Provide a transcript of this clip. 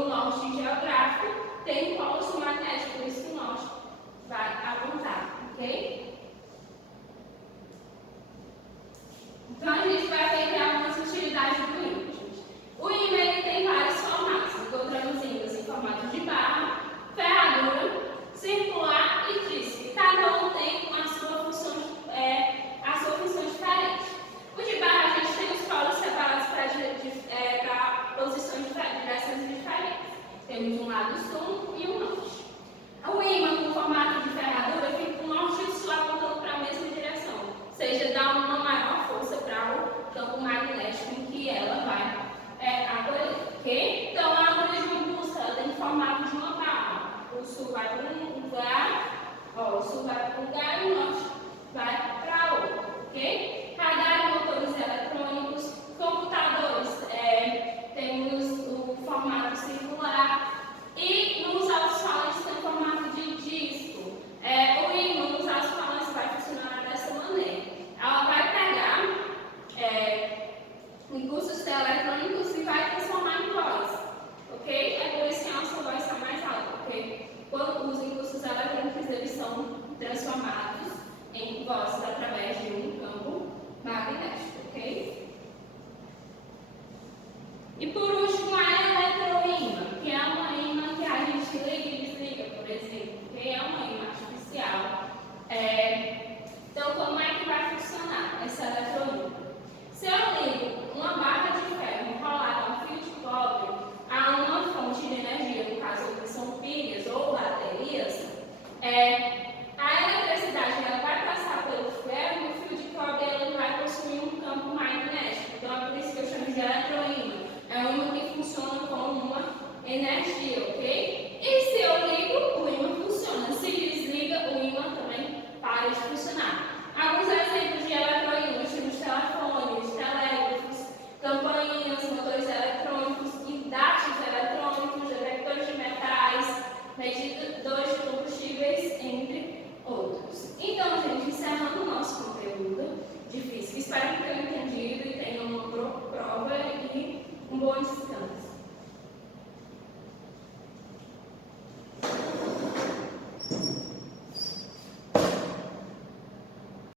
no norte geográfico, tem um polo sul magnético, por isso que o norte vai apontar, ok? Então, a gente vai aprender algumas utilidades do ímã, gente. O ímã ele tem vários formatos. Encontramos ímãs em formato de barra, ferradura, circular e disco. Cada um tem a sua função diferente. O de barra, a gente tem os polos separados para posições direções diferentes. Temos um lado sul e um norte. O ímã com formato de ferradura fica o norte e o sul apontando para a mesma direção, ou seja, dá uma maior força para o campo magnético em que ela vai acolher, ok? Então, a agulha de uma bússola ela tem formato de uma barra. O sul vai para um lugar, o sul vai para um lugar e o norte vai para outro, ok? Radar e motores eletrônicos, computadores, temos o formato circular e nos alto-falantes tem o formato de disco. O ímã nos alto-falantes vai funcionar dessa maneira. Ela vai pegar impulsos eletrônicos e vai transformar em voz, ok? É por isso que a nossa voz está mais alta, porque quando os impulsos eletrônicos eles são transformados em vozes através de um campo magnético, ok? E por último, a eletroímã, que é uma ímã que a gente liga e desliga, por exemplo, que é uma ímã artificial. Então, como é que vai funcionar essa eletroímã? Se eu ligo uma barra de ferro enrolada a um fio de cobre a uma fonte de energia, no caso que são pilhas ou baterias, a eletricidade ela vai passar pelo ferro e o fio de cobre ele vai possuir um campo magnético. Então, é por isso que eu chamo de eletroímã. É uma que funciona como uma energia